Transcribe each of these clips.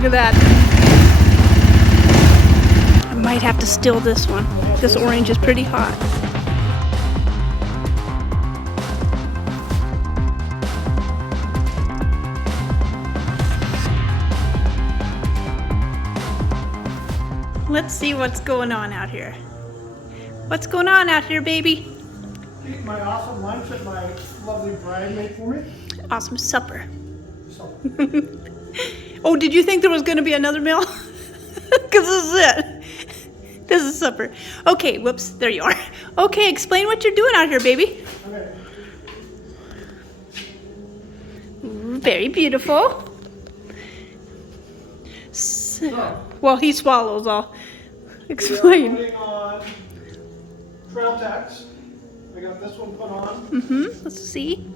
Look at that. I might have to still this one. This orange is pretty hot. Let's see what's going on out here. What's going on out here, baby? Eat my awesome lunch that my lovely bride made for me. Awesome supper. So, Oh, did you think there was going to be another meal? Because this is it. This is supper. Okay, whoops, there you are. Okay, explain what you're doing out here, baby. okay. Very beautiful. Well, he swallows. I'll We are explain. putting on Trail Techs. I got this one put on. Let's see.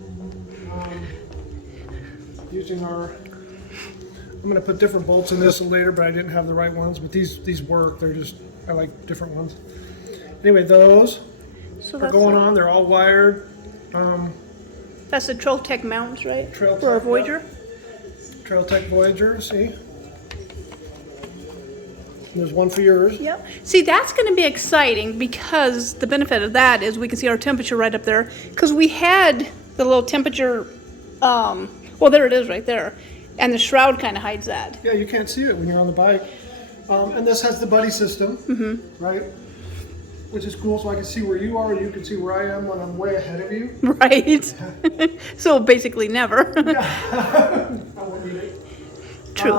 Using our, I'm going to put different bolts in this later, but I didn't have the right ones. But these work. They're just, I like different ones. Anyway, those So are going on. They're all wired. That's the Trail Tech mounts, right? Trail For our Tech, Voyager. Trail Tech Voyager, see? There's one for yours. Yep. See, that's going to be exciting because the benefit of that is we can see our temperature right up there. Because we had the little temperature, well, there it is right there. And the shroud kind of hides that. Yeah, you can't see it when you're on the bike. And this has the buddy system, right? Which is cool, so I can see where you are, and you can see where I am when I'm way ahead of you. Right. So basically never. I won't need it. True.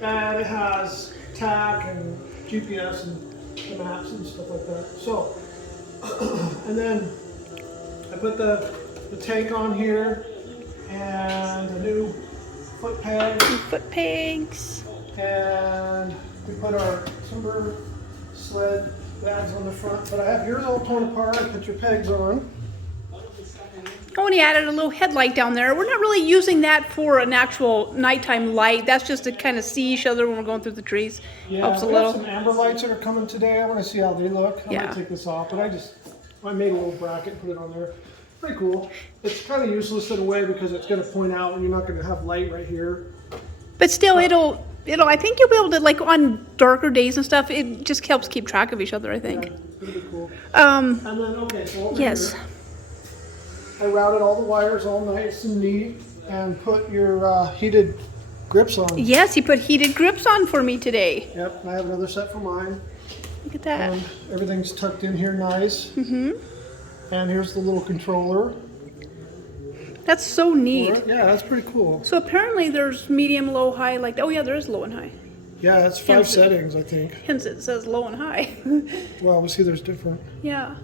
And it has TAC and GPS and the maps and stuff like that. So, and then I put the tank on here and a new foot peg. Foot pegs. And we put our Timbersled bags on the front. But I have yours all torn apart. I put your pegs on. Oh, and he added a little headlight down there. We're not really using that for an actual nighttime light. That's just to kind of see each other when we're going through the trees. Yeah, Helps a we have little. some amber lights that are coming today. I want to see how they look. I Yeah. might take this off, but I made a little bracket, put it on there. Pretty cool. It's kind of useless in a way because it's going to point out and you're not going to have light right here. But still, it'll. I think you'll be able to, like on darker days and stuff. It just helps keep track of each other, I think. Yeah, it's pretty cool. Um. And then, okay, so over Yes. here, I routed all the wires all nice and neat and put your heated grips on. Yes, he put heated grips on for me today. Yep, and I have another set for mine. Look at that. And everything's tucked in here nice. And here's the little controller. That's so neat. Yeah, that's pretty cool. So apparently there's medium, low, high, like, oh yeah, there is low and high. Yeah, that's 5 Hence it. settings, I think. Hence it says low and high. Well, we see there's different. Yeah,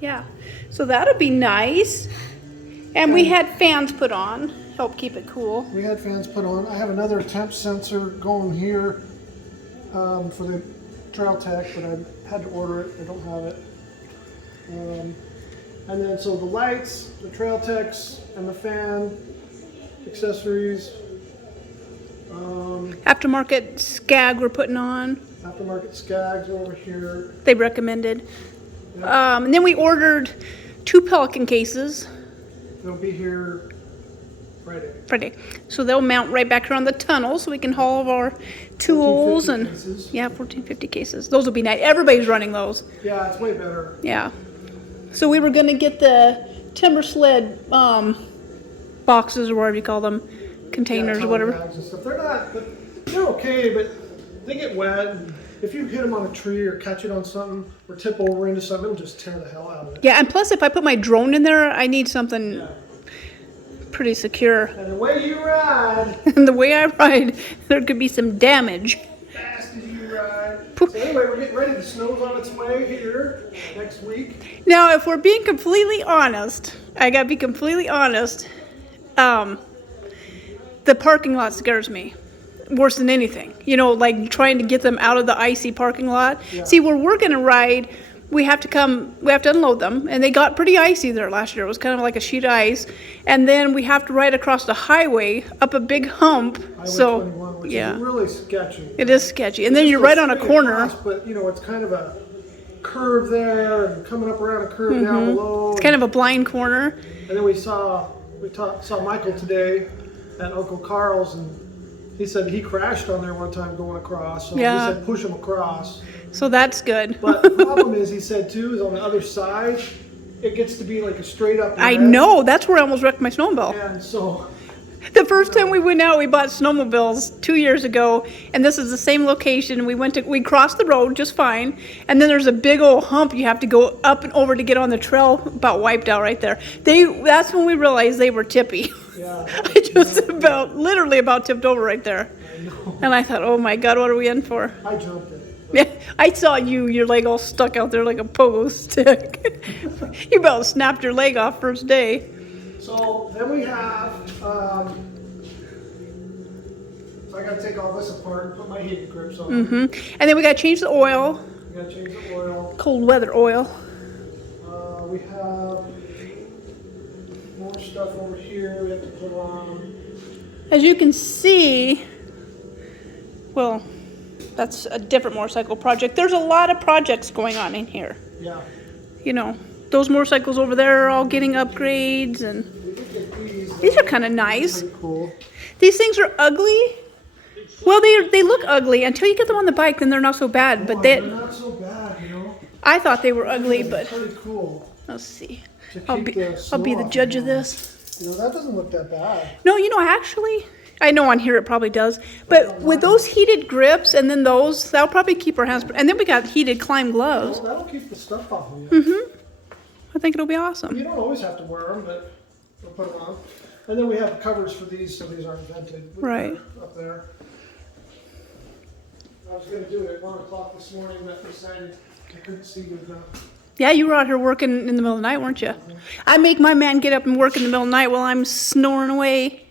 yeah. So that'll be nice. And we had fans put on, help keep it cool. We had fans put on. I have another temp sensor going here for the Trail Tech, but I had to order it. I don't have it. And then so the lights, the Trail Techs, and the fan accessories. Aftermarket Skag we're putting on. Aftermarket Skags over here. They recommended. And then we ordered 2 Pelican cases They'll be here Friday. So they'll mount right back around the tunnel so we can haul all of our tools 1450 and cases. yeah, 1450 cases. Those will be nice. Everybody's running those. Yeah, it's way better. Yeah. So we were gonna get the Timbersled boxes or whatever you call them, containers or tunnel whatever. bags and stuff. They're okay, but they get wet. And if you hit them on a tree or catch it on something or tip over into something, it'll just tear the hell out of it. Yeah, and plus if I put my drone in there, I need something Yeah. pretty secure. And the way you ride, And the way I ride, there could be some damage. fast as you ride. So anyway, we're getting ready. The snow's on its way here next week. Now, if we're being completely honest, I gotta be completely honest, the parking lot scares me worse than anything. You know, like trying to get them out of the icy parking lot. Yeah. See, where we're gonna ride, we have to unload them, and they got pretty icy there last year. It was kind of like a sheet of ice, and then we have to ride across the highway up a big hump. Highway So 21, which yeah, is really sketchy. it is sketchy. And then you're right on a corner. But you know, it's kind of a curve there, and coming up around a curve down below. It's kind of a blind corner. And then we saw Michael today at Uncle Carl's, and He said he crashed on there one time going across. So Yeah. he said push him across. So that's good. But the problem is, he said too, is on the other side, it gets to be like a straight up. I ledge. know. That's where I almost wrecked my snowmobile. And so, The first time we went out, we bought snowmobiles 2 years ago, and this is the same location. We crossed the road just fine, and then there's a big old hump you have to go up and over to get on the trail. About wiped out right there. That's when we realized they were tippy. yeah. I just literally about tipped over right there. I know. And I thought, oh my God, what are we in for? I jumped it. Yeah, I saw your leg all stuck out there like a pogo stick. You about snapped your leg off first day. So then we have, so I gotta take all this apart and put my heated grips on. And then we got to change the oil, We gotta change the oil. cold weather oil. We have more stuff over here we have to put on. As you can see, well, that's a different motorcycle project. There's a lot of projects going on in here. Yeah. You know, those motorcycles over there are all getting upgrades, and We did get these are kind of nice. pretty cool. These things are ugly. Well, they look ugly until you get them on the bike, then they're not so bad. But They're not so bad, you know. I thought they were ugly, It's but pretty cool. let's see. To I'll keep be the snow off judge the of ground. this. You know, that doesn't look that bad. No, you know, actually, I know on here it probably does. But with those heated grips and then those, that'll probably keep our hands. And then we got heated climb gloves. Well, that'll keep the stuff off of you. I think it'll be awesome. You don't always have to wear them, but we'll put them on. And then we have covers for these, so these aren't vented. Right. Up there. I was going to do it at 1 o'clock this morning, but decided I couldn't see with Yeah, you were out here working in the middle of the night, weren't you? I make my man get up and work in the middle of the night while I'm snoring away.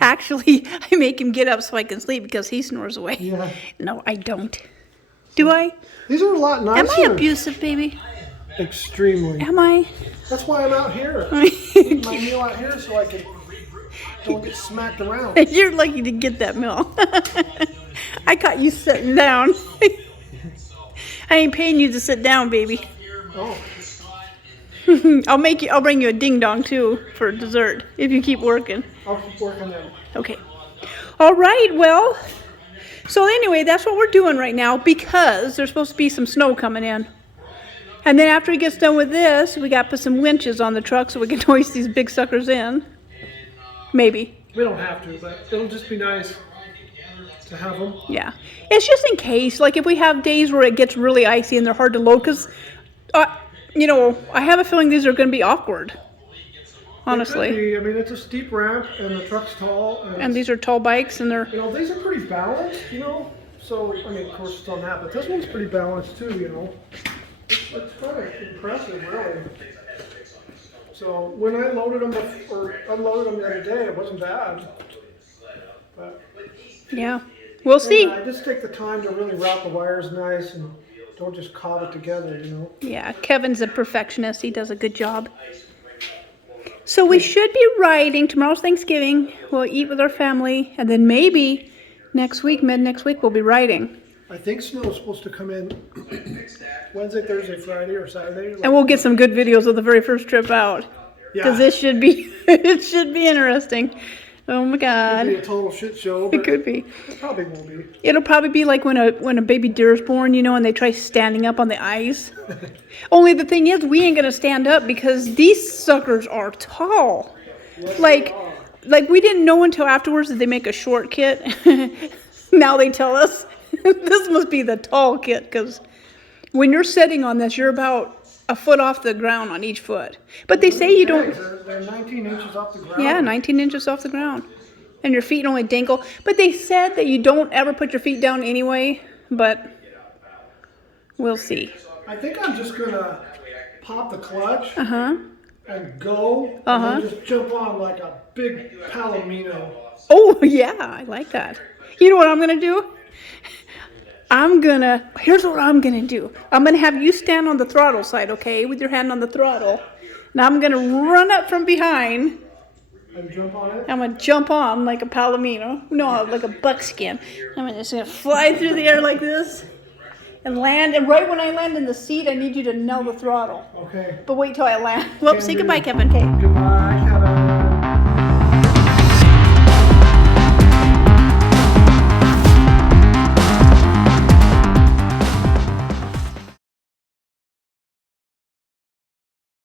Actually, I make him get up so I can sleep because he snores away. Yeah. No, I don't. Do I? These are a lot Am nicer. I abusive, baby? Extremely. Am I? That's why I'm out here. Eat my meal out here so I can don't get smacked around. You're lucky to get that meal. I caught you sitting down. I ain't paying you to sit down, baby. Oh, I'll bring you a ding dong too for dessert if you keep working. I'll keep working them. Okay. All right, well, so anyway, that's what we're doing right now because there's supposed to be some snow coming in. And then after he gets done with this, we got to put some winches on the truck so we can hoist these big suckers in. Maybe. We don't have to, but it'll just be nice to have them. Yeah. It's just in case, like if we have days where it gets really icy and they're hard to load, because, you know, I have a feeling these are going to be awkward. Honestly. It could be. I mean, it's a steep ramp and the truck's tall. And these are tall bikes and they're, you know, these are pretty balanced, you know. So, I mean, of course it's on that, but this one's pretty balanced too, you know. It's kind of impressive, really. So when I loaded them or unloaded them the other day, it wasn't bad. But yeah. We'll see. I just take the time to really route the wires nice and don't just cob it together, you know. Yeah, Kevin's a perfectionist. He does a good job. So we should be riding. Tomorrow's Thanksgiving. We'll eat with our family. And then maybe next week, mid-next week, we'll be riding. I think snow's supposed to come in Wednesday, Thursday, Friday, or Saturday. And we'll get some good videos of the very first trip out. Because this should be, it should be interesting. Oh my God. It'll be a total shit show. It But could be. it probably won't be. It'll probably be like when a baby deer is born, you know, and they try standing up on the ice. Only the thing is, we ain't gonna stand up because these suckers are tall. Like we didn't know until afterwards that they make a short kit. Now they tell us this must be the tall kit because when you're sitting on this, you're about a foot off the ground on each foot. But they say you don't. They're 19 inches off the ground. Yeah, 19 inches off the ground. And your feet only dangle. But they said that you don't ever put your feet down anyway. But we'll see. I think I'm just gonna pop the clutch Uh-huh. and go, Uh-huh. and then just jump on like a big palomino. Oh, yeah, I like that. You know what I'm going to do? Here's what I'm going to do. I'm going to have you stand on the throttle side, okay, with your hand on the throttle. And I'm going to run up from behind. And jump on it. I'm going to jump on like a palomino. No, like a buckskin. I'm just going to fly through the air like this and land. And right when I land in the seat, I need you to nail the throttle. Okay. But wait till I land. Well, say goodbye, Kevin. Okay. Goodbye, Kevin.